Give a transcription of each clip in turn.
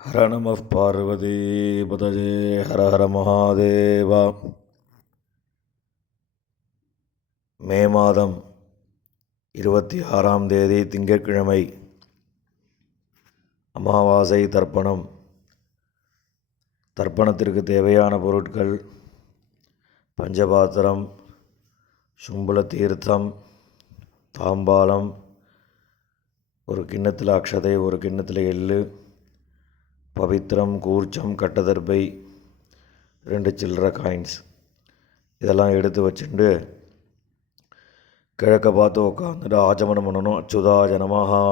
ஹர நம பார்வதி பதஜே ஹர ஹர மகாதேவா. மே மாதம் 26ஆம் தேதி திங்கட்கிழமை, அமாவாசை தர்ப்பணம். தர்ப்பணத்திற்கு தேவையான பொருட்கள்: பஞ்சபாத்திரம், சும்பல தீர்த்தம், தாம்பாலம், ஒரு கிண்ணத்தில் அக்ஷதை, ஒரு கிண்ணத்தில் எள்ளு, பவித்திரம், கூர்ச்சம், கட்டதர்பை, 2 சில்லற காயின்ஸ். இதெல்லாம் எடுத்து வச்சுட்டு கிழக்க பார்த்து உட்காந்துட்டு ஆச்சமனம் பண்ணணும். அச்சுதாய நமஹா,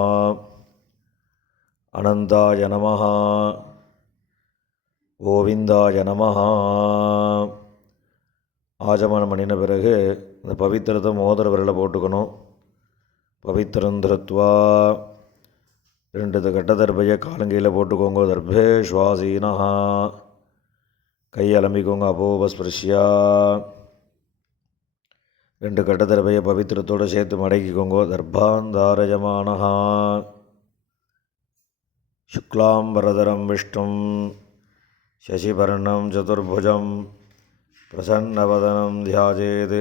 அனந்தாய நமஹா, கோவிந்தாய நமஹா. ஆச்சமனம் பண்ணின பிறகு இந்த பவித்திரத்தை மோதிர விரலை போட்டுக்கணும். பவித்திரம் திருத்வா 2 கட்டதர்பையை காலங்கையில் போட்டுக்கோங்க. தர்பே ஸ்வாசீனஹா, கை அலம்பிக்கோங்க. அபோபஸ்பிருஷ்யா 2 கட்டதர்பையை பவித்திரத்தோடு சேர்த்து மடக்கிக்கோங்க. தர்பாந்தாரயமானஹா, சுக்லாம்பரதரம் விஷ்ணும் சசிவர்ணம் சதுர்புஜம் பிரசன்னவதனம் தியாஜேத்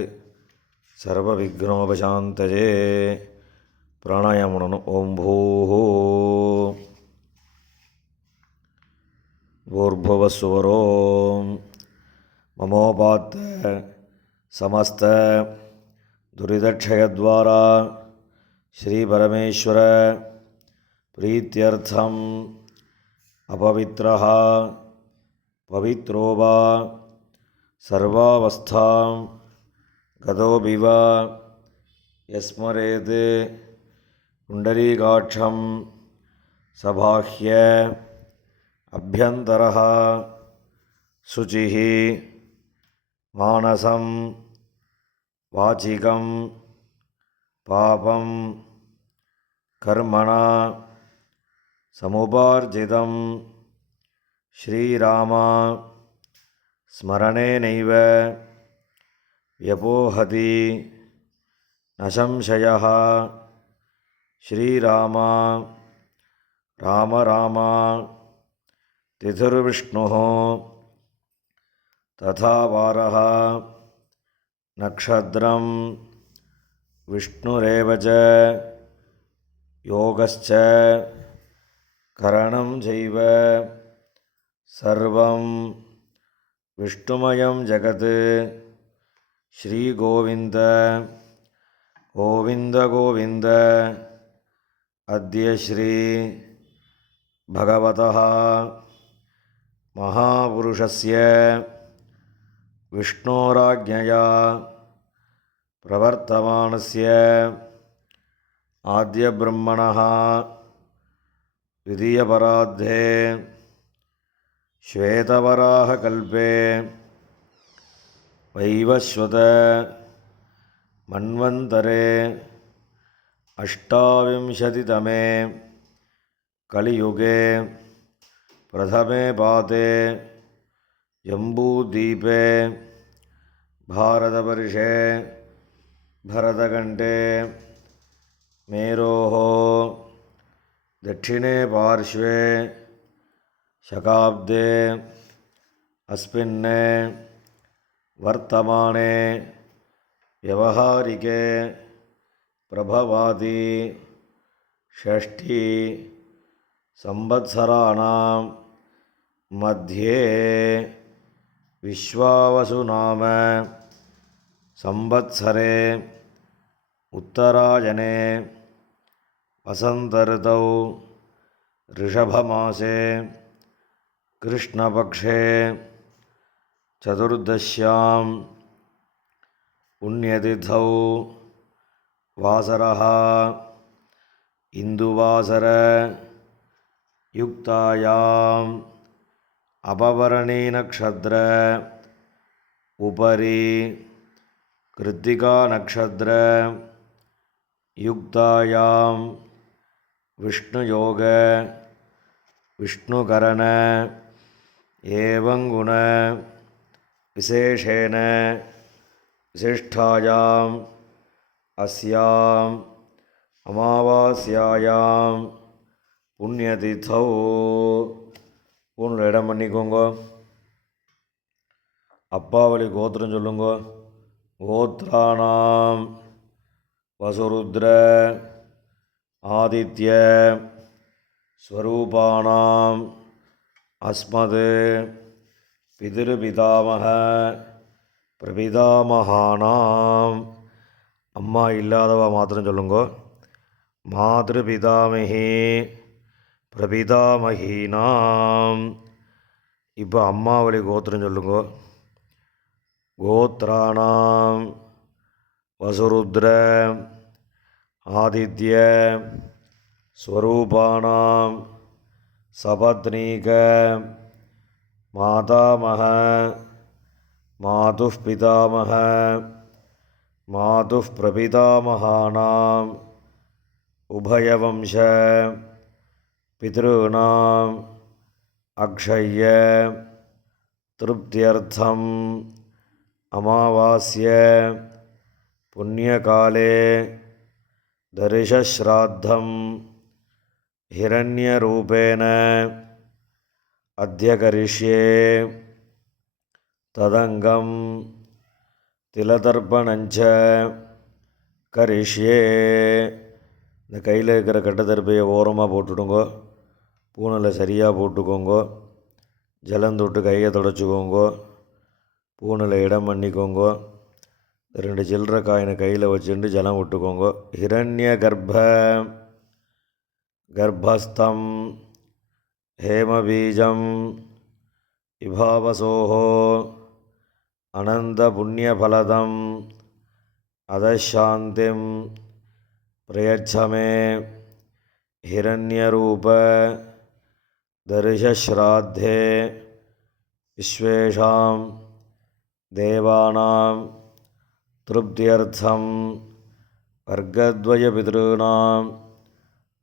சர்வவிக்னோபசாந்தயே. பிராணாயாமம் பண்ணணும். ஓம் பூஹூ பூர்புவஸ்வரோம் மமோபாத்த சமஸ்த துரிதக்ஷயத்வாரா ஸ்ரீபரமேஸ்வர பிரீத்யர்த்தம் அபவித்ரஹ பவித்ரோவா சர்வாவஸ்தாம் கதோபிவ யஸ்மரேத் குண்டலீகாட்சம் சபாஹ்ய அபியந்தரஹ சுசிஹி மானசம் வாச்சிகம் பாபம் கர்மணா சமுபார்ஜிதம் ஸ்ரீராமா ஸ்மரணேனைவ வ்யபோஹதி நசம்சயः. ஸ்ரீராமா ராம ராமா திதிர்விஷ்ணுः ததா வாரः நக்ஷத்ரம் விஷ்ணுரேவ ச யோகஸ்ச கரணம் செய்வ சர்வம் விஷ்ணுமயம் ஜகத். ஸ்ரீகோவிந்த கோவிந்த கோவிந்த. அத்ய ஸ்ரீ பகவதः மகாபுருஷஸ்ய விஷ்ணோராஜ்ஞயா பிரவர்த்தமானஸ்ய ஆத்யபிரம்மணः द्वितीयपरार्धे श्वेतवराहकल्पे वैवस्वत मन्वन्तरे अष्टाविंशतितमे कलियुगे प्रथमे पाते जम्बूद्वीपे भारतवर्षे भरतखण्डे मेरोः दक्षिणे पार्श्वे शकाब्दे अस्मिन् वर्तमाने व्यवहारिके प्रभवादि षष्ठी संवत्सराणां मध्ये विश्वावसुनाम संवत्सरे उत्तरायणे वसन्तर्तौ ऋषभमासे कृष्णपक्षे चतुर्दश्यां पुण्यतिथौ वासरः इन्दुवासर युक्तायाम् अपवर्णी नक्षत्र उपरि कृत्तिका नक्षत्र युक्तायां विष्णुयोग विष्णुकरण एवं गुण विशेषेण विशिष्टायाम् अस्याम् अमावास्यायां पुण्यतिथौ பூணில் இடம் பண்ணிக்கோங்க. அப்பாவளி கோத்திரம் சொல்லுங்க. கோத்ராணாம் வசுருத்ர ஆதித்ய ஸ்வரூபானாம் அஸ்மது பிதிருபிதாமக பிரபிதாமகானாம். அம்மா இல்லாதவா மாத்திரம் சொல்லுங்க. மாதிருபிதாமகி பிரபிதாமகீனாம். இப்போ அம்மாவளி கோத்திரம் சொல்லுங்க. கோத்ராணாம் வசுருத்ர ஆதித்ய ஸ்வரூபானாம் சபத்னீக மாதாமக மாதுः பிதாமக மாதுः பிரபிதாமகானாம் உபயவம்ச பித்ருணாம் அக்ஷய்ய திருப்தியர்த்தம் அமாவாஸ்ய புண்ணியகாலே தரிசஸ்ராத்தம் ஹிரண்யரூபேண அத்ய கரிஷ்யே ததங்கம் திலதர்ப்பணஞ்ச கரிஷ்யே. இந்த கையில் இருக்கிற கட்டத்தர்ப்பையை ஓரமாக போட்டுடுங்க. பூனில் சரியாக போட்டுக்கோங்க. ஜலம் தொட்டு கையை தொடச்சிக்கோங்க. பூனில் இடம் பண்ணிக்கோங்க. 2 சில்லற காயினை கையில் வச்சுட்டு ஜலம் விட்டுக்கோங்க. ஹிரண்ய கர்ப்பஸ்தம் ஹேமபீஜம் இபாவசோஹோ அனந்த புண்ணியபலதம் அதசாந்திம் பிரயச்சமே ஹிரண்யரூப தரிசஸ்ராத்தே விஸ்வேஷாம் தேவானாம் திருப்தியர்த்தம் வர்க்கத்வய பித்ருணாம்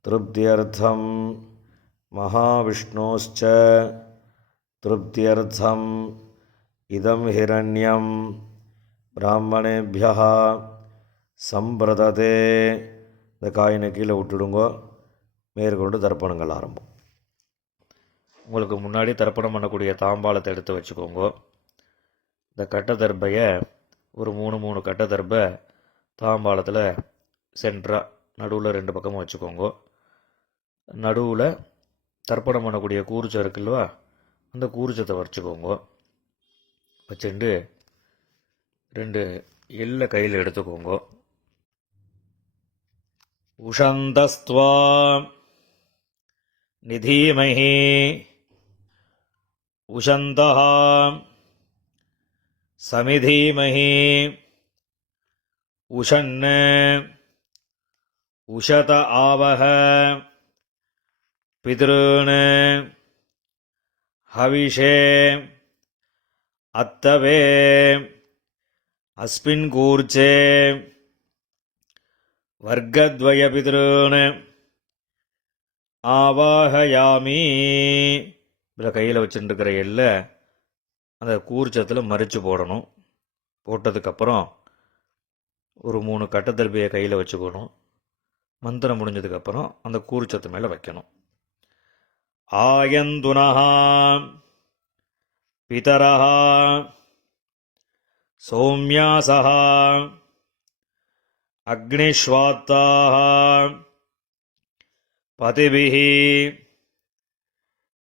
திருப்தியர்த்தம் மகாவிஷ்ணோஸ்ச திருப்தியர்த்தம் இதம் ஹிரண்யம் பிராமணேபியா சம்பிரததே. இந்த காயினை கீழே விட்டுடுங்க. மேற்கொண்டு தர்ப்பணங்கள் ஆரம்பம். உங்களுக்கு முன்னாடி தர்ப்பணம் பண்ணக்கூடிய தாம்பாளத்தை எடுத்து வச்சுக்கோங்க. இந்த கட்டதர்பையை ஒரு 3 கட்டதர்பை தாம்பாளத்தில் சென்டராக நடுவில் 2 பக்கமும் வச்சுக்கோங்க. நடுவில் தர்ப்பணம் பண்ணக்கூடிய கூர்ச்சம் இருக்குல்வா, அந்த கூர்ச்சத்தை வச்சுக்கோங்க. வச்சுட்டு 2 எள்ளை கையில் எடுத்துக்கோங்க. உஷந்தஸ்த்வா நிதீமஹி உஷந்தஹ சமிதீமஹி உஷன்ன உஷத ஆவஹ பித்ருன் ஹவிஷே அத்தவே அஸ்மின் கூர்ச்சே வர்க்கத்வய பித்ருன் ஆவாஹயாமி. இதில் கையில் வச்சுட்டுருக்கிற எல்லை அந்த கூர்ச்சத்தில் மறித்து போடணும். போட்டதுக்கப்புறம் ஒரு 3 கட்டத்தர்பியை கையில் வச்சுக்கணும். மந்திரம் முடிஞ்சதுக்கப்புறம் அந்த கூர்ச்சத்து மேலே வைக்கணும். ஆயந்துனஹா பிதரஹா சௌமியாசஹா அக்னிஷ்வாத்தாஹ பதிபிஹி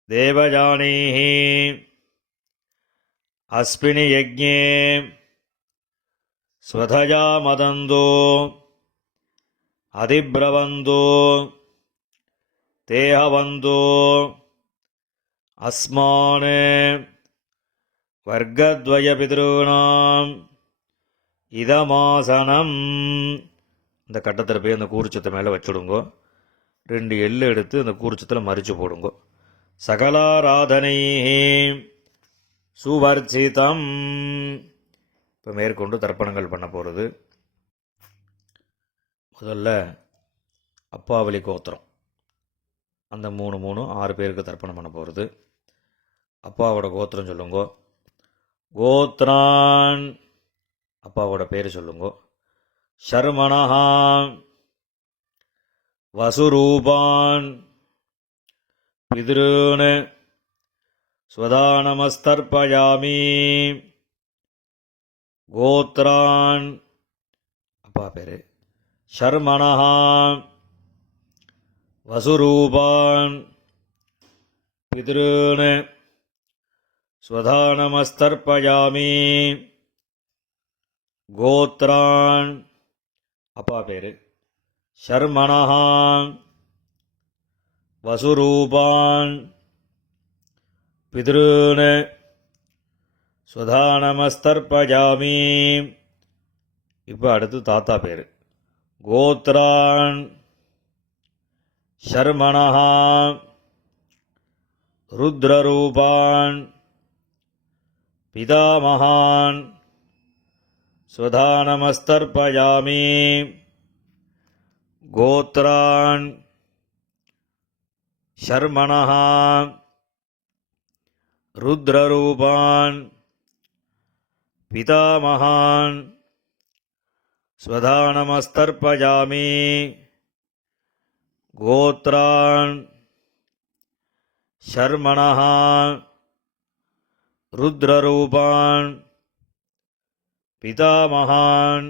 தேவஜானீஹி அஸ்மினி யஜ்ஞே ஸ்வதயா மதந்தோ அதிப்ரவந்தோ தேஹவந்தோ அஸ்மான் வர்க்கத்வய பித்ருணாம் இதமாசனம். இந்த கட்டத்தில் போய் அந்த கூர்ச்சத்தை மேலே வச்சுடுங்க. 2 எள்ளு எடுத்து அந்த கூர்ச்சத்தில் மறித்து போடுங்க. சகலாராதனை சுவர்ச்சிதம். இப்போ மேற்கொண்டு தர்ப்பணங்கள் பண்ண போகிறது. முதல்ல அப்பாவளி கோத்திரம் அந்த 6 பேருக்கு தர்ப்பணம் பண்ண போகிறது. அப்பாவோட கோத்திரம் சொல்லுங்க. கோத்ரான் அப்பாவோட பேர் சொல்லுங்க. ஷர்மணஹா வசுரூபான் பித்ருன் ஸ்வதானமஸ்தர்ப்பயாமி. கோத்ரான் அப்பா பேர். ஷர்மணஹ வசுரூபான் பித்ருன். ஸ்வதானமஸ்தர்ப்பயாமி. கோத்ரான் அப்பா பேர். ஷர்மணஹ வசுரூபான் பித்ருன். ஸ்வதானமஸ்தர்ப்பயாமி. இப்போ அடுத்து தாத்தா பேர். கோத்ரான் ஷர்மணஹ ருத்ரரூபான் பிதாமகான். ஸ்வதானமஸ்தர்ப்பயாமி. கோத்ரான் ஷர்மணஹ ருத்ரரூபான் பிதாமகான். ஸ்வதானமஸ்தர்ப்பயாமி. கோத்ரான் ஷர்மணஹ ருத்ரரூபான் பிதாமகான்.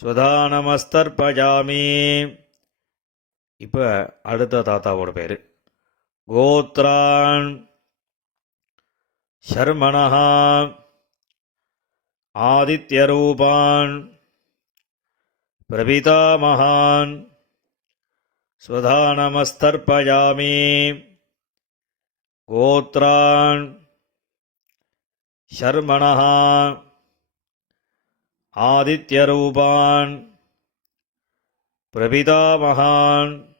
ஸ்வதானமஸ்தர்ப்பயாமி. இப்போ அடுத்த தாத்தாவோட பேர். கோத்ரான் ஷர்மணஹ ஆதித்யரூபான் பிரபிதாமகான். ஸ்வதானமஸ்தர்ப்பயாமி. கோத்ரான் ஷர்மணஹ ஆதித்யரூபான் பிரபிதாமகான்.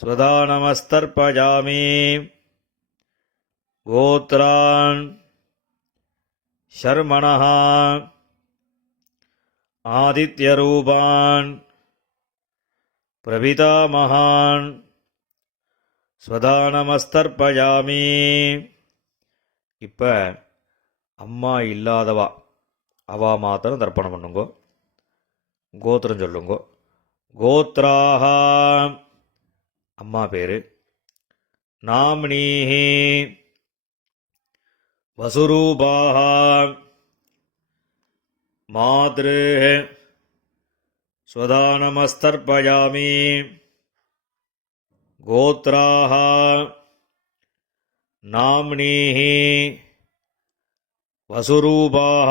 ஸ்வதானமஸ்தர்ப்பயாமி. கோத்ரான் ஷர்மணஹ ஆதித்யரூபான் பிரபிதாமகான். ஸ்வதானமஸ்தர்ப்பயாமி. இப்போ அம்மா இல்லாதவா அவா மாத்திரம் தர்ப்பணம் பண்ணுங்கோ. கோத்திரம் சொல்லுங்கோ. கோத்ராஹ அம்மா பேர். நாம்னீஹி வசுரூபாஹ மாத்ருஹ. ஸ்வதானமஸ்தர்ப்பயாமி. கோத்ராஹ நாம்னீஹி வசுரூபாஹ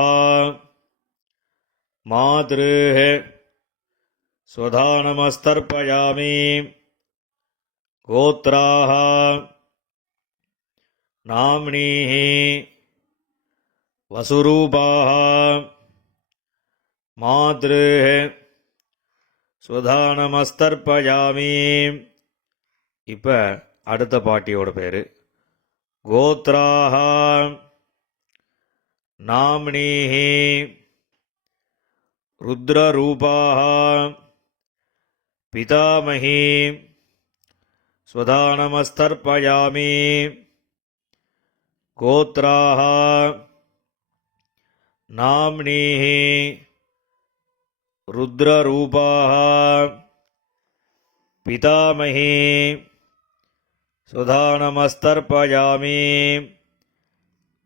மாத்ருஹ. ஸ்வதானமஸ்தர்ப்பயாமி. கோத்ராஹ நாம்னீஹி வசுரூபாஹ மாத்ருஹ. ஸ்வதானமஸ்தர்ப்பயாமி. இப்போ அடுத்த பாட்டியோட பேர். கோத்ராஹ நாம்னீஹி ருத்ரரூபாஹ பிதாமகி. ஸ்வதானமஸ்தர்ப்பயாமி. கோத்ராஹ நாம்னீஹி ருத்ரரூபாஹ பிதாமகி. ஸ்வதானமஸ்தர்ப்பயாமி.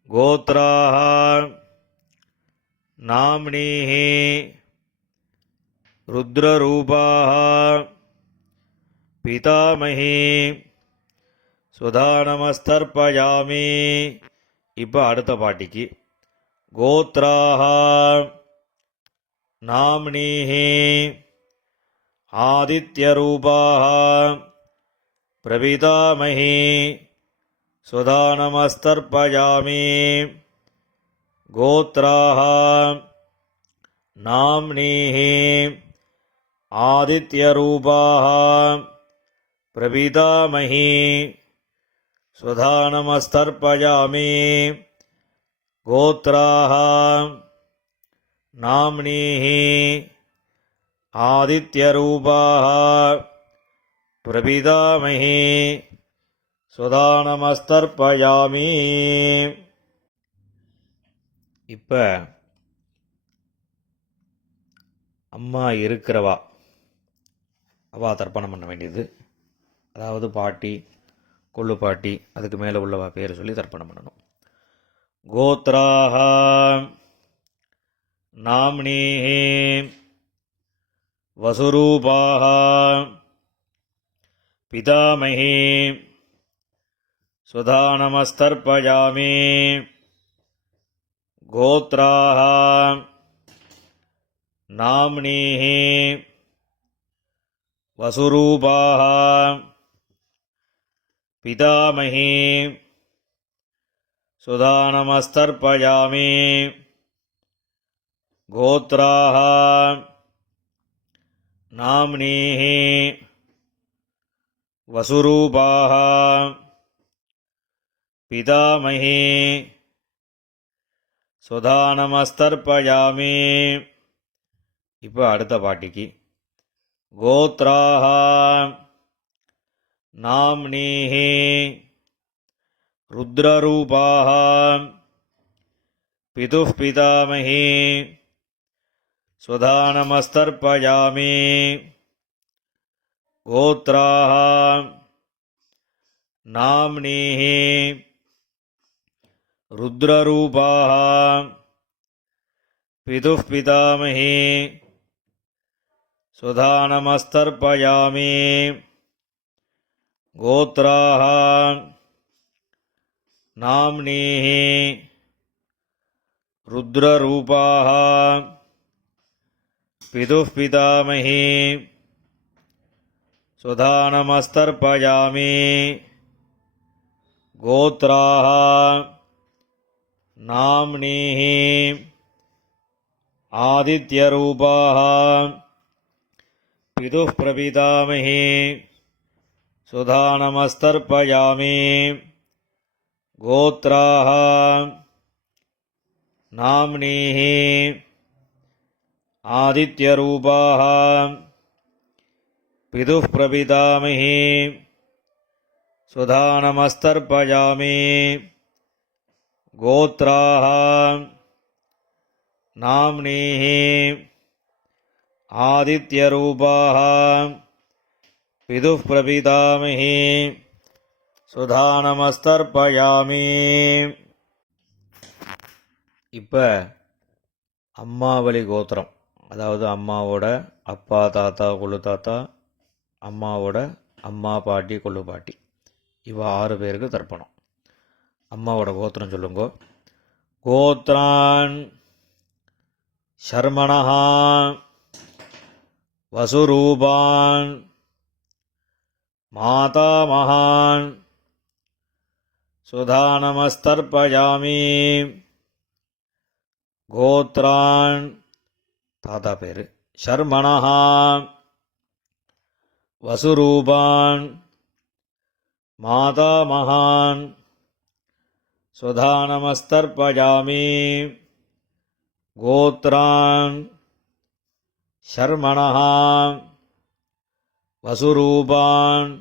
கோத்ராஹ நாம்னீஹி ருத்ரரூபாஹ பிதாமகி. ஸ்வதானமஸ்தர்ப்பயாமி. இப்போ அடுத்த பாட்டிக்கு. கோத்ராஹ நாம்னீஹி ஆதித்யரூபாஹ பிரபிதாமகி. ஸ்வதானமஸ்தர்ப்பயாமி. கோத்ராஹ நாம்னீஹி ஆதித்யரூபாஹ பிரபிதாமகி. ஸ்வதானமஸ்தர்ப்பயாமி. கோத்ராஹ நாம்னீஹி ஆதித்யரூபாஹ பிரபிதாமகி. ஸ்வதானமஸ்தர்ப்பயாமி. இப்போ அம்மா இருக்கிறவா அவா தர்ப்பணம் பண்ண வேண்டியது. அதாவது பாட்டி, கொள்ளுப்பாட்டி, அதுக்கு மேலே உள்ளவா பேர் சொல்லி தர்ப்பணம் பண்ணணும். கோத்ராஹ நாம்னீஹ வசுரூபாஹ பிதாமஹி சுதானமஸ்தர்ப்பயாமி. கோத்ராஹ நாம்னீஹ வசுரூபாஹ பிதாமஹி சுதானமஸ்தர்ப்பயாமி. கோத்ராஹ நாம்னீஹ வசுரூபாஹ பிதாமஹி சுதானமஸ்தர்ப்பயாமி. இப்போ அடுத்த பாட்டிக்கு கோத்ராஹ நாம்னீஹ ருத்ரரூபாஹ பிதுः பிதாமஹி சுதானமஸ்தர்ப்பயாமி. கோத்ராஹ நாம்னீஹ ருத்ரரூபாஹ பிதுः பிதாமஹி சுதானமஸ்தர்ப்பயாமி. கோத்ராஹ நாம்னீஹ ருத்ரரூபாஹ பிதுः பிதாமஹி சுதானமஸ்தர்ப்பயாமி. கோத்ராஹ நாம்னீஹ ஆதித்யரூபாஹ பிதுः பிரபிதாமஹி சுதானமஸ்தர்ப்பயாமி. கோத்ராஹ நாம்னீஹ ஆதித்யரூபாஹ பிதுः பிரபிதாமஹி சுதானமஸ்தர்ப்பயாமி. கோத்ராஹ நாம்னீஹ ஆதித்யரூபாஹ பிதுः பிரபிதாமஹி சுதானமஸ்தர்ப்பயாமி. இப்போ அம்மாவளி கோத்திரம், அதாவது அம்மாவோட அப்பா தாத்தா கொள்ளு தாத்தா, அம்மாவோட அம்மா பாட்டி கொள்ளு பாட்டி, இவ 6 பேருக்கு தர்ப்பணம். அம்மாவோட கோத்திரம் சொல்லுங்க. கோத்ரான் ஷர்மணஹ வசுரூபான் மாதாமகான் சுதானமஸ்தர்ப்பயாமி. கோத்ரான் தாத்தா பேர் ஷர்மணஹ வசுரூபான் மாதாமகான் சுதானமஸ்தர்ப்பயாமி. கோத்ரான் ஷர்மணஹ வசுரூபான்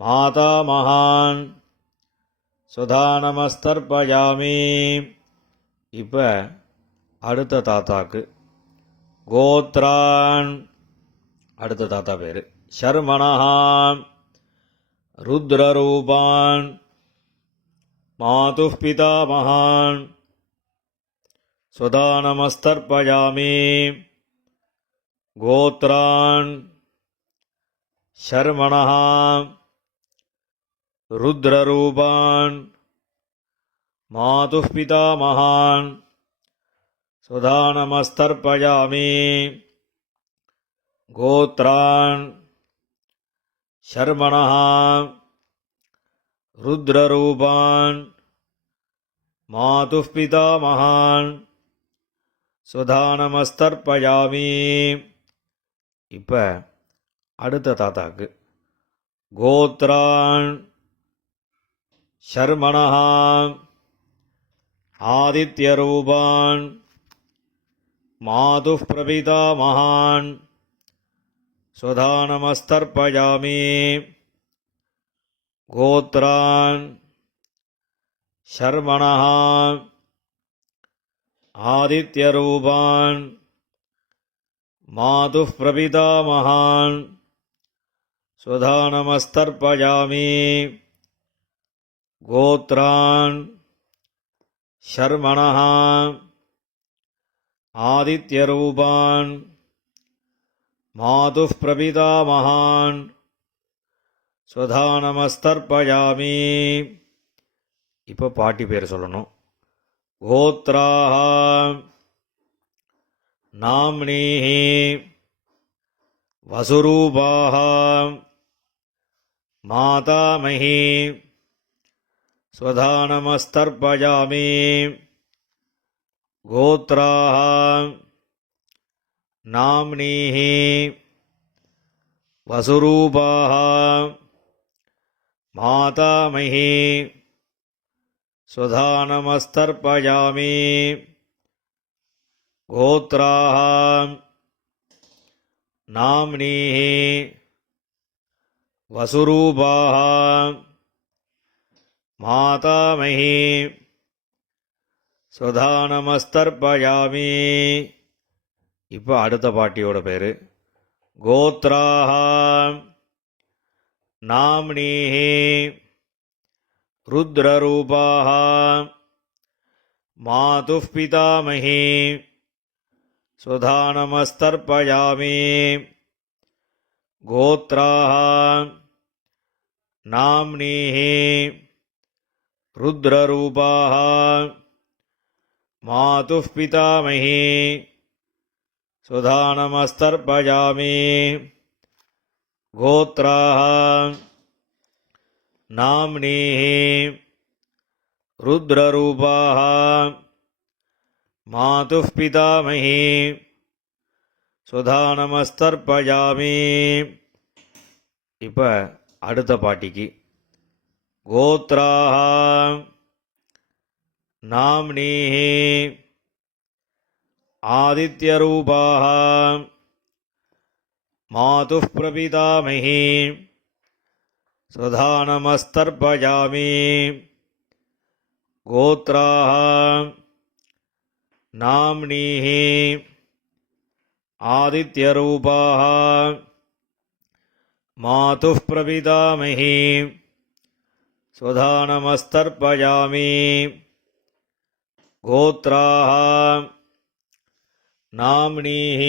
மாதாமகான் சுதானமஸ்தர்ப்பயாமி. இப்போ அடுத்த தாத்தாக்கு கோத்ரான், அடுத்த தாத்தா பேர் ஷர்மணஹ ருத்ரரூபான் மாதுः பிதாமகான் சுதானமஸ்தர்ப்பயாமி. கோத்ரான் ஷர்மணஹ ருத்ரரூபான் மாதுः பிதாமகான் சுதானமஸ்தர்ப்பயாமி. கோத்ரான் ஷர்மணஹ ருத்ரரூபான் மாதுः பிதாமகான் சுதானமஸ்தர்ப்பயாமி. இப்போ அடுத்த தாத்தாக்கு கோத்ரான் ஷர்மணஹ ஆதித்யரூபான் மாதுः பிரபிதாமகான் சுதானமஸ்தர்ப்பயாமி. கோத்ரான் स्वधानमस्तर्पयामि गोत्रान् शर्मणः आदित्यरूपान् मातुः प्रपितामहान् स्वधानमस्तर्पयामि. இப்போ பாட்டி பேர் சொல்லணும். கோத்ராஹ நாம்னீஹ வசுரூபாஹ மாதாமஹி ஸ்வதானமஸ்தர்ப்பயாமி. கோத்ராஹ நாம்னீஹ வசுரூபாஹ மாதாமஹி स्वधानमस्तर्पयामि. गोत्राः नाम्नीः वसुरूपाः मातामही स्वधानमस्तर्पयामि. இப்போ அடுத்த பாட்டியோட பேர் கோத்ராः नाम्नीः रुद्ररूपाः मातुः पितामही स्वधानमस्तर्पयामि. गोत्राः नाम्नीः रुद्ररूपाः मातुः पितामही स्वधानमस्तर्पयामि. गोत्राः नाम्नीः रुद्ररूपाः मातुः पितामही स्वधानमस्तर्पयामि. இப்போ அடுத்த பாட்டிக்கு கோத்ராः नाम्नीः आदित्यरूपाः मातुः प्रपितामही स्वधानमस्तर्पयामि. गोत्राः नाम्नीः आदित्यरूपाः मातुः प्रपितामही स्वधानमस्तर्पयामि. गोत्राः नाम्नीः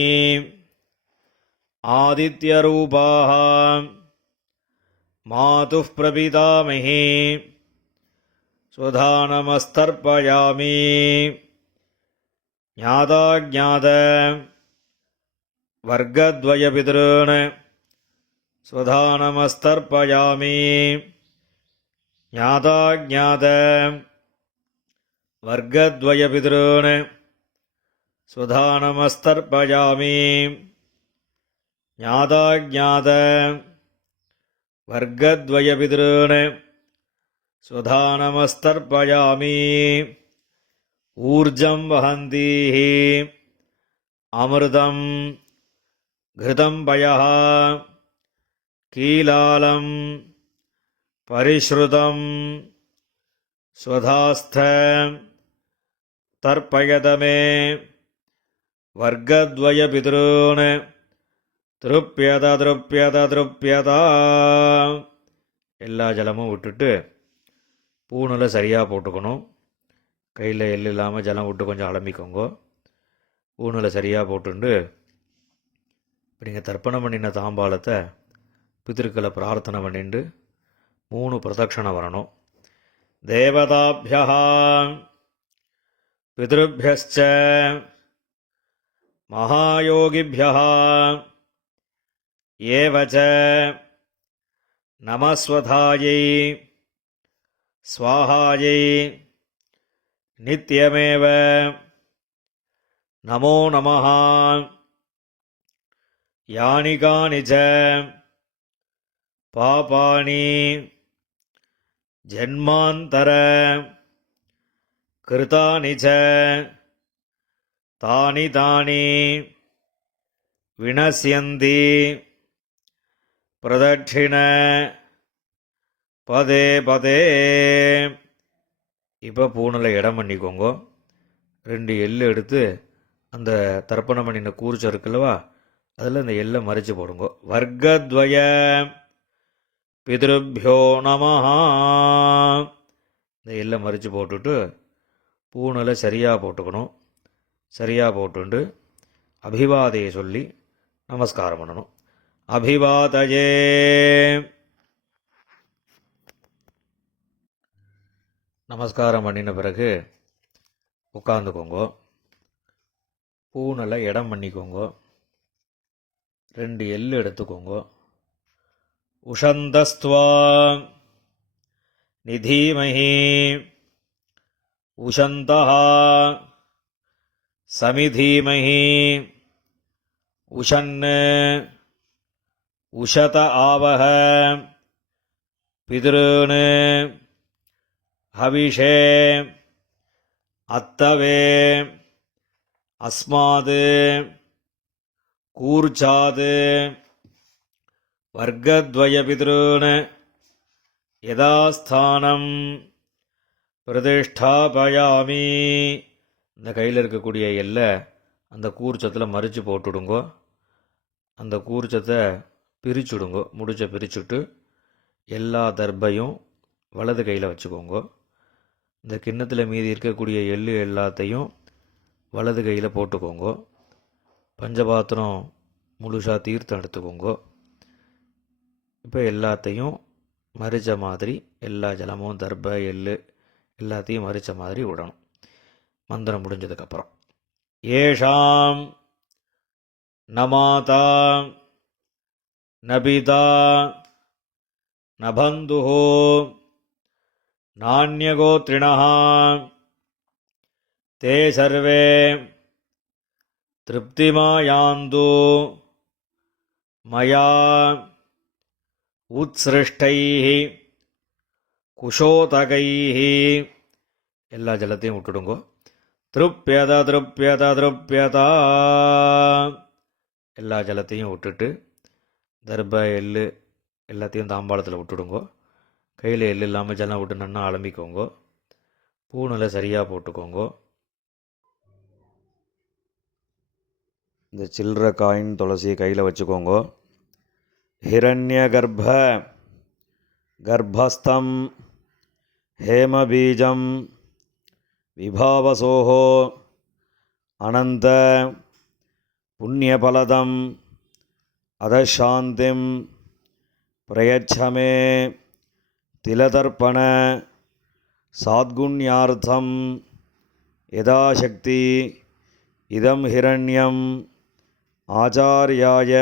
आदित्यरूपाः मातुः प्रपितामही स्वधानमस्तर्पयामि. ज्ञाताज्ञात वर्गद्वयपितॄन् स्वधानमस्तर्पयामि. ज्ञाताज्ञात वर्गद्वयपितॄन् स्वधानमस्तर्पयामि. ज्ञाताज्ञात वर्गद्वयपितॄन् स्वधानमस्तर्पयामि. ऊर्जं वहन्तीः अमृतं घृतं पयः कीलालं परिश्रुतं स्वधास्थ तर्पयत मे. वर्गद्वयपितॄन् திருப்பியத திருப்பியத திருப்பியதா. எல்லா ஜலமும் விட்டுட்டு பூணில் சரியாக போட்டுக்கணும். கையில் எள் இல்லாமல் ஜலம் விட்டு கொஞ்சம் அலம்பிக்கோங்க. பூணில் சரியாக போட்டுண்டு இப்போ நீங்கள் தர்ப்பணம் பண்ணின தாம்பாளத்தை பித்திருக்களை பிரார்த்தனை பண்ணிட்டு 3 பிரதட்சணை வரணும். தேவதாபியா பித்ருபியஸ்ச மகாயோகிபியா ஏவச நமஸ்வதாயை ஸ்வாஹாயை நித்யமேவ நமோ நமः. யானி கானி ச பாபானி ஜன்மாந்தர கிருதானி ச தானி தானி வினஸ்யந்தி பிரதட்சிண பதே பதே. இப்போ பூணில் இடம் பண்ணிக்கோங்க. 2 எள்ளு எடுத்து அந்த தர்ப்பணம் பண்ணின கூர்ச்சம் இருக்குல்லவா, அதில் இந்த எள்ளை மறித்து போடுங்க. வர்க்கத்வய பிதிருப்யோ நமஹ. இந்த எல்லை மறித்து போட்டுட்டு பூணலை சரியாக போட்டுக்கணும். சரியாக போட்டுண்டு அபிவாதையை சொல்லி நமஸ்காரம் பண்ணணும். அபிவாதயே. நமஸ்காரம் பண்ணின பிறகு உட்காந்துக்கோங்க. பூணலை இடம் பண்ணிக்கோங்க. 2 எள்ளு எடுத்துக்கோங்க. உஷந்தஸ்துவா நிதீமஹி உஷந்தஹ சமிதீமஹி உஷன் உஷத ஆவஹ பித்ருன் ஹவிஷே அத்தவே அஸ்மாத் கூர்ச்சாத் வர்க்கத்வய பித்ருன் யதாஸ்தானம் பிரதிஷ்டாபயாமி. இந்த கையில் இருக்கக்கூடிய எல்லை அந்த கூர்ச்சத்தில் மறித்து போட்டுடுங்கோ. அந்த கூர்ச்சத்தை பிரிச்சுடுங்கோ. முடிச்ச பிரிச்சுட்டு எல்லா தர்பையும் வலது கையில் வச்சுக்கோங்க. இந்த கிண்ணத்தில் மீதி இருக்கக்கூடிய எள்ளு எல்லாத்தையும் வலது கையில் போட்டுக்கோங்க. பஞ்சபாத்திரம் முழுசாக தீர்த்தம் எடுத்துக்கோங்க. இப்போ எல்லாத்தையும் மறித்த மாதிரி எல்லா ஜலமும் தர்பை எள்ளு எல்லாத்தையும் மறித்த மாதிரி விடணும். மந்திரம் முடிஞ்சதுக்கப்புறம் ஏஷாம் நமாதா நபிதா நபந்துஹோ நான்யகோத்ரிணः தே சர்வே திருப்திமாயாந்து மயா உத்ஸ்ருஷ்டைः குஷோதகைः. எல்லா ஜலத்தையும் விட்டுடுங்கோ. திருப்யத திருப்யத திருப்யதா. எல்லா ஜலத்தையும் விட்டுட்டு தர்ப எள்ளு எல்லாத்தையும் தாம்பாளத்தில் விட்டுடுங்கோ. கையில் எள்ளு இல்லாமல் ஜலம் விட்டு நன்னா அலம்பிக்கோங்க. பூணலை சரியாக போட்டுக்கோங்க. இந்த சில்லற காயின் துளசியை கையில் வச்சுக்கோங்க. ஹிரண்ய கர்ப்ப கர்ப்பஸ்தம் ஹேமபீஜம் விபாவசோஹோ அனந்த புண்ணியபலதம் அதசாந்திம் பிரயச்சமே திலதர்ப்பண சாத்குண்யார்த்தம் யதாசக்தி இதம் ஹிரண்யம் ஆச்சார்யாய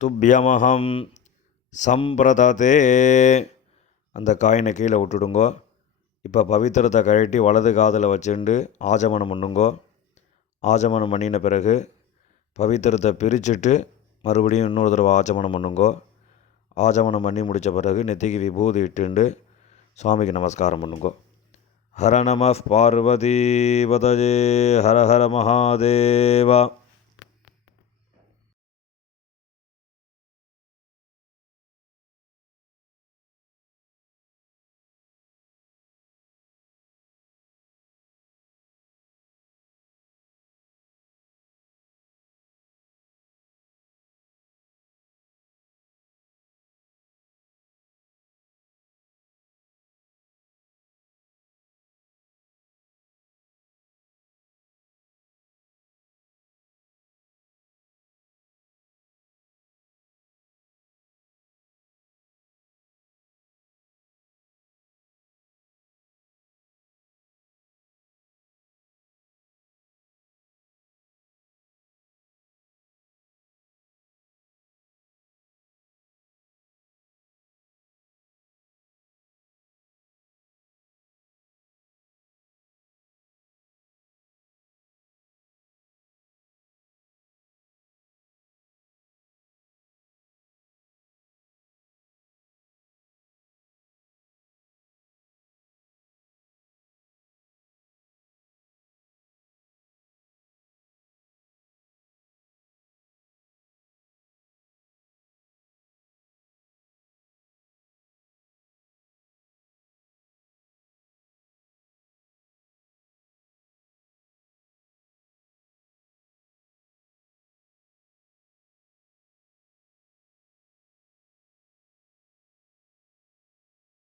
துப்யமஹம் சம்பிரததே. அந்த காயினை கீழே விட்டுடுங்கோ. இப்போ பவித்திரத்தை கழட்டி வலது காதில் வச்சுண்டு ஆஜமனம் பண்ணுங்கோ. ஆஜமனம் பண்ணின பிறகு பவித்திரத்தை பிரிச்சுட்டு மறுபடியும் இன்னொரு தடவை ஆஜமனம் பண்ணுங்கோ. ஆஜமனம் பண்ணி முடித்த பிறகு நெத்திக்கு விபூதி இட்டுண்டு சுவாமிக்கு நமஸ்காரம் பண்ணுங்கோ. ஹர நம பார்வதி பதஜே ஹர ஹர மகாதேவா.